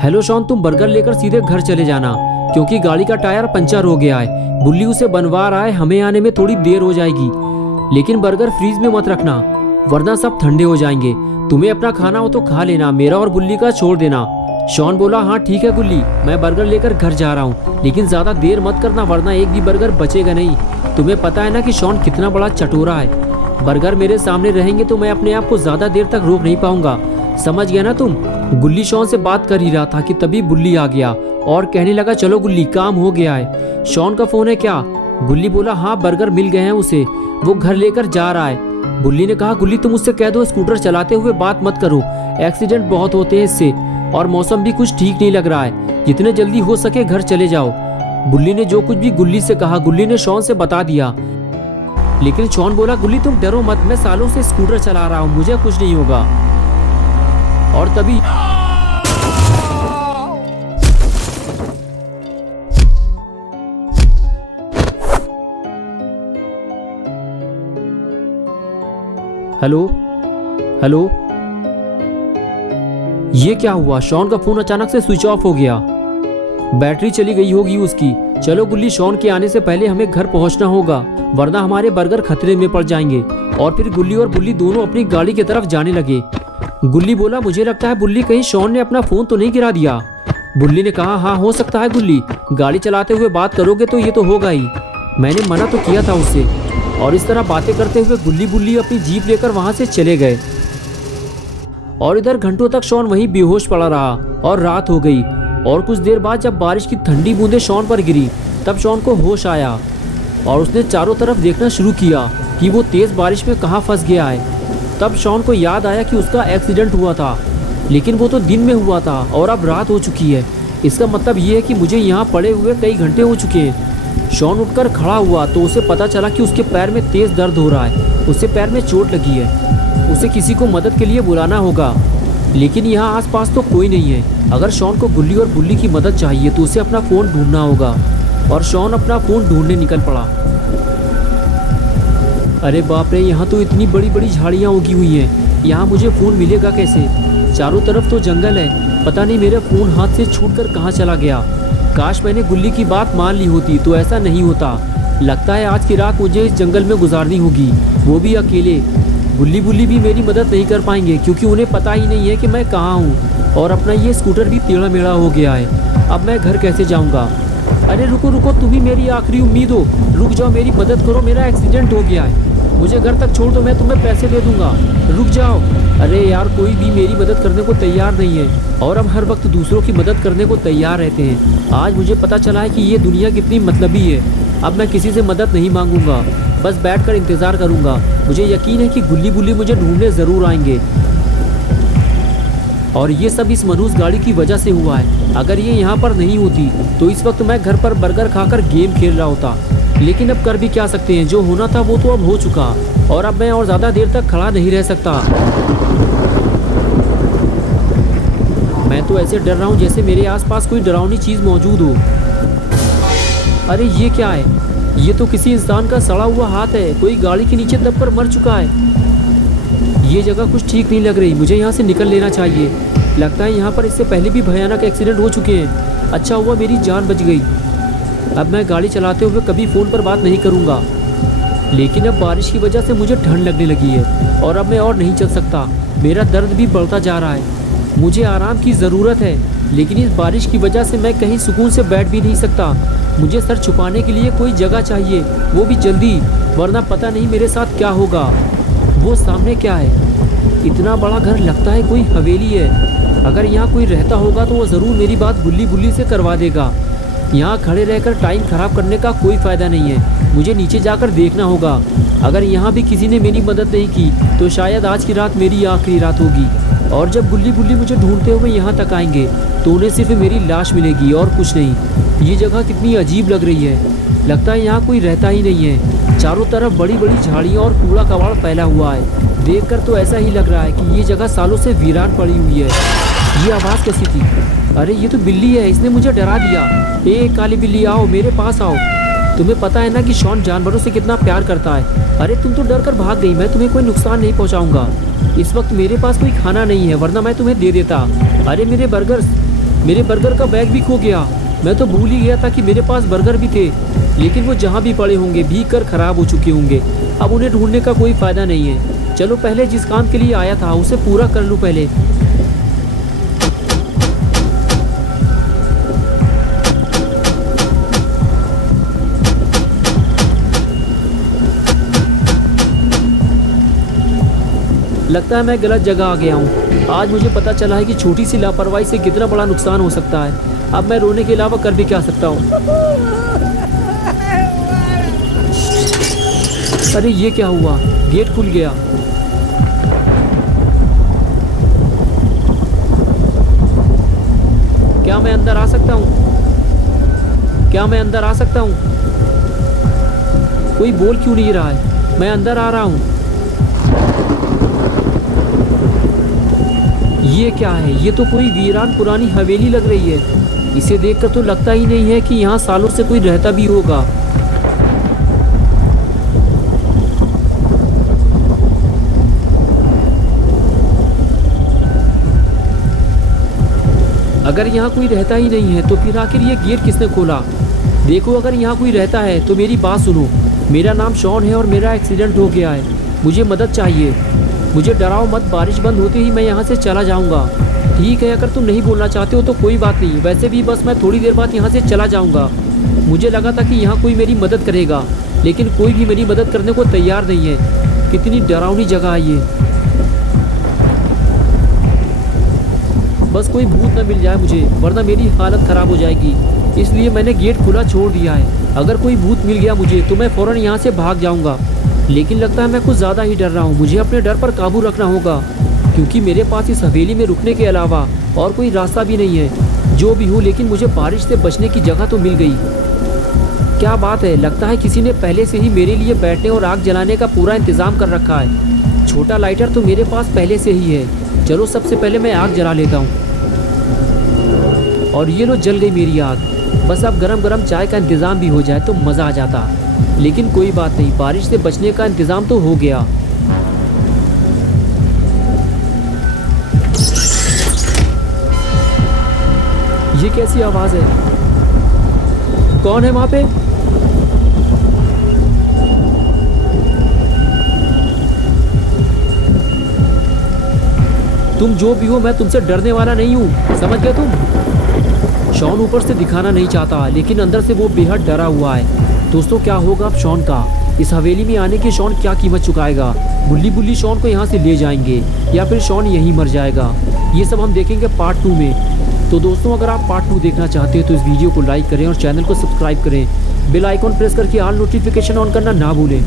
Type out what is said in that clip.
Hello Shawn, तुम burger लेकर सीधे घर चले जाना क्योंकि गाड़ी का टायर पंचर हो गया है। बुल्ली उसे बनवा रहा है, हमें आने में थोड़ी देर हो जाएगी। लेकिन बर्गर फ्रीज में मत रखना वरना सब ठंडे हो जाएंगे। तुम्हें अपना खाना हो तो खा लेना, मेरा और बुल्ली का छोड़ देना। शॉन बोला, हाँ ठीक है गुल्ली, मैं बर्गर लेकर घर जा रहा हूँ, लेकिन ज्यादा देर मत करना वरना एक भी बर्गर बचेगा नहीं। तुम्हें पता है ना कि शॉन कितना बड़ा चटोरा है। बर्गर मेरे सामने रहेंगे तो मैं अपने आप को ज्यादा देर तक रोक नहीं पाऊंगा, समझ गया ना तुम। गुल्ली शॉन से बात कर ही रहा था कि तभी बुल्ली आ गया और कहने लगा, चलो गुल्ली काम हो गया है। शॉन का फोन है क्या? गुल्ली बोला, हाँ बर्गर मिल गए हैं उसे, वो घर लेकर जा रहा है। बुल्ली ने कहा, गुल्ली तुम उससे कह दो स्कूटर चलाते हुए बात मत करो, एक्सीडेंट बहुत होते हैं इससे, और मौसम भी कुछ ठीक नहीं लग रहा है, जितने जल्दी हो सके घर चले जाओ। बुल्ली ने जो कुछ भी गुल्ली से कहा गुल्ली ने शॉन से बता दिया। लेकिन शॉन बोला, गुल्ली तुम डरो मत, मैं सालों से स्कूटर चला रहा हूँ, मुझे कुछ नहीं होगा। और तभी हेलो हेलो, ये क्या हुआ? शॉन का फोन अचानक से स्विच ऑफ हो गया, बैटरी चली गई होगी उसकी। चलो गुल्ली, शॉन के आने से पहले हमें घर पहुंचना होगा वरना हमारे बर्गर खतरे में पड़ जाएंगे। और फिर गुल्ली और बुल्ली दोनों अपनी गाड़ी की तरफ जाने लगे। गुल्ली बोला, मुझे लगता है बुल्ली कहीं शॉन ने अपना फोन तो नहीं गिरा दिया। बुल्ली ने कहा, हाँ हो सकता है गुल्ली, गाड़ी चलाते हुए बात करोगे तो ये तो होगा ही, मैंने मना तो किया था उससे। और इस तरह बातें करते हुए गुल्ली बुल्ली अपनी जीप लेकर वहां से चले गए। और इधर घंटों तक शॉन वहीं बेहोश पड़ा रहा और रात हो गई। और कुछ देर बाद जब बारिश की ठंडी बूंदें शॉन पर गिरी तब शॉन को होश आया और उसने चारों तरफ देखना शुरू किया कि वो तेज बारिश में कहाँ फंस गया है। तब शॉन को याद आया कि उसका एक्सीडेंट हुआ था, लेकिन वो तो दिन में हुआ था और अब रात हो चुकी है। इसका मतलब ये है कि मुझे यहाँ पड़े हुए कई घंटे हो चुके हैं। शॉन उठकर खड़ा हुआ तो उसे पता चला कि उसके पैर में तेज दर्द हो रहा है, उससे पैर में चोट लगी है, उसे किसी को मदद के लिए बुलाना होगा। लेकिन यहाँ आसपास तो कोई नहीं है। अगर शॉन को गुल्ली और बुल्ली की मदद चाहिए तो उसे अपना फ़ोन ढूंढना होगा। और शॉन अपना फ़ोन ढूंढने निकल पड़ा। अरे बाप रे, यहाँ तो इतनी बड़ी बड़ी झाड़ियाँ उगी हुई हैं, यहाँ मुझे फ़ोन मिलेगा कैसे? चारों तरफ तो जंगल है, पता नहीं मेरा फ़ोन हाथ से छूटकर कहाँ चला गया। काश मैंने गुल्ली की बात मान ली होती तो ऐसा नहीं होता। लगता है आज की रात मुझे इस जंगल में गुजारनी होगी, वो भी अकेले। गुल्ली बुल्ली भी मेरी मदद नहीं कर पाएंगे क्योंकि उन्हें पता ही नहीं है कि मैं कहाँ हूँ। और अपना ये स्कूटर भी टेढ़ा मेढ़ा हो गया है, अब मैं घर कैसे जाऊँगा? अरे रुको रुको, तुम ही मेरी आखिरी उम्मीद हो, रुक जाओ, मेरी मदद करो, मेरा एक्सीडेंट हो गया है, मुझे घर तक छोड़ दो, मैं तुम्हें पैसे दे दूंगा, रुक जाओ। अरे यार, कोई भी मेरी मदद करने को तैयार नहीं है और हम हर वक्त दूसरों की मदद करने को तैयार रहते हैं। आज मुझे पता चला है कि ये दुनिया कितनी मतलबी है। अब मैं किसी से मदद नहीं मांगूंगा, बस बैठकर इंतज़ार करूंगा। मुझे यकीन है कि गुल्ली बुल्ली मुझे ढूंढने ज़रूर आएंगे और ये सब इस मनहूस गाड़ी की वजह से हुआ है। अगर ये यहाँ पर नहीं होती तो इस वक्त मैं घर पर बर्गर खाकर गेम खेल रहा होता। लेकिन अब कर भी क्या सकते हैं, जो होना था वो तो अब हो चुका और अब मैं और ज़्यादा देर तक खड़ा नहीं रह सकता। मैं तो ऐसे डर रहा हूँ जैसे मेरे आसपास कोई डरावनी चीज़ मौजूद हो। अरे ये क्या है? ये तो किसी इंसान का सड़ा हुआ हाथ है, कोई गाड़ी के नीचे दबकर मर चुका है। ये जगह कुछ ठीक नहीं लग रही, मुझे यहाँ से निकल लेना चाहिए। लगता है यहाँ पर इससे पहले भी भयानक एक्सीडेंट हो चुके हैं। अच्छा हुआ मेरी जान बच गई। अब मैं गाड़ी चलाते हुए कभी फ़ोन पर बात नहीं करूँगा। लेकिन अब बारिश की वजह से मुझे ठंड लगने लगी है और अब मैं और नहीं चल सकता। मेरा दर्द भी बढ़ता जा रहा है, मुझे आराम की ज़रूरत है, लेकिन इस बारिश की वजह से मैं कहीं सुकून से बैठ भी नहीं सकता। मुझे सर छुपाने के लिए कोई जगह चाहिए, वो भी जल्दी, वरना पता नहीं मेरे साथ क्या होगा। वो सामने क्या है? इतना बड़ा घर, लगता है कोई हवेली है। अगर यहाँ कोई रहता होगा तो वो ज़रूर मेरी बात गुल्ली बुल्ली से करवा देगा। यहाँ खड़े रहकर टाइम ख़राब करने का कोई फ़ायदा नहीं है, मुझे नीचे जाकर देखना होगा। अगर यहाँ भी किसी ने मेरी मदद नहीं की तो शायद आज की रात मेरी आखिरी रात होगी। और जब गुल्ली बुल्ली मुझे ढूंढते हुए यहाँ तक आएंगे तो उन्हें सिर्फ मेरी लाश मिलेगी और कुछ नहीं। ये जगह कितनी अजीब लग रही है, लगता है यहाँ कोई रहता ही नहीं है। चारों तरफ बड़ी बड़ी झाड़ियाँ और कूड़ा कबाड़ फैला हुआ है। देखकर तो ऐसा ही लग रहा है कि ये जगह सालों से वीरान पड़ी हुई है। ये आवाज़ कैसी थी? अरे ये तो बिल्ली है, इसने मुझे डरा दिया। ए काली बिल्ली, आओ मेरे पास आओ। तुम्हें पता है ना कि शॉन जानवरों से कितना प्यार करता है। अरे तुम तो डर कर भाग गई, मैं तुम्हें कोई नुकसान नहीं पहुंचाऊंगा। इस वक्त मेरे पास कोई खाना नहीं है, वरना मैं तुम्हें दे देता। अरे मेरे बर्गर्स, मेरे बर्गर का बैग भी खो गया। मैं तो भूल ही गया था कि मेरे पास बर्गर भी थे, लेकिन वो जहाँ भी पड़े होंगे भीग कर खराब हो चुके होंगे। अब उन्हें ढूंढने का कोई फ़ायदा नहीं है। चलो पहले जिस काम के लिए आया था उसे पूरा कर लूँ पहले। लगता है मैं गलत जगह आ गया हूँ। आज मुझे पता चला है कि छोटी सी लापरवाही से कितना बड़ा नुकसान हो सकता है। अब मैं रोने के अलावा कर भी क्या सकता हूँ। अरे ये क्या हुआ, गेट खुल गया। क्या मैं अंदर आ सकता हूँ? क्या मैं अंदर आ सकता हूँ? कोई बोल क्यों नहीं रहा है? मैं अंदर आ रहा हूँ। ये क्या है? ये तो कोई वीरान पुरानी हवेली लग रही है। इसे देखकर तो लगता ही नहीं है कि यहाँ सालों से कोई रहता भी होगा। अगर यहाँ कोई रहता ही नहीं है तो फिर आखिर ये गेट किसने खोला? देखो, अगर यहाँ कोई रहता है तो मेरी बात सुनो। मेरा नाम शॉन है और मेरा एक्सीडेंट हो गया है। मुझे मदद चाहिए। मुझे डराओ मत, बारिश बंद होते ही मैं यहाँ से चला जाऊँगा। ठीक है, अगर तुम नहीं बोलना चाहते हो तो कोई बात नहीं। वैसे भी बस मैं थोड़ी देर बाद यहाँ से चला जाऊँगा। मुझे लगा था कि यहाँ कोई मेरी मदद करेगा, लेकिन कोई भी मेरी मदद करने को तैयार नहीं है। कितनी डरावनी जगह है ये। बस कोई भूत न मिल जाए मुझे, वरना मेरी हालत ख़राब हो जाएगी। इसलिए मैंने गेट खुला छोड़ दिया है। अगर कोई भूत मिल गया मुझे तो मैं फ़ौरन यहाँ से भाग जाऊँगा। लेकिन लगता है मैं कुछ ज़्यादा ही डर रहा हूँ। मुझे अपने डर पर काबू रखना होगा, क्योंकि मेरे पास इस हवेली में रुकने के अलावा और कोई रास्ता भी नहीं है। जो भी हो, लेकिन मुझे बारिश से बचने की जगह तो मिल गई। क्या बात है, लगता है किसी ने पहले से ही मेरे लिए बैठने और आग जलाने का पूरा इंतज़ाम कर रखा है। छोटा लाइटर तो मेरे पास पहले से ही है। चलो सबसे पहले मैं आग जला लेता हूँ। और ये लो, जल गई मेरी आग। बस अब गरम गरम चाय का इंतज़ाम भी हो जाए तो मज़ा आ जाता। लेकिन कोई बात नहीं, बारिश से बचने का इंतज़ाम तो हो गया। ये कैसी आवाज़ है? कौन है वहाँ पे? तुम जो भी हो, मैं तुमसे डरने वाला नहीं हूँ, समझ गए तुम? शॉन ऊपर से दिखाना नहीं चाहता, लेकिन अंदर से वो बेहद डरा हुआ है। दोस्तों, क्या होगा अब शॉन का? इस हवेली में आने की शॉन क्या कीमत चुकाएगा? बुल्ली बुल्ली शॉन को यहाँ से ले जाएंगे या फिर शॉन यहीं मर जाएगा? ये सब हम देखेंगे पार्ट 2 में। तो दोस्तों, अगर आप पार्ट 2 देखना चाहते हैं तो इस वीडियो को लाइक करें और चैनल को सब्सक्राइब करें। बेल आइकॉन प्रेस करके ऑल नोटिफिकेशन ऑन करना ना भूलें।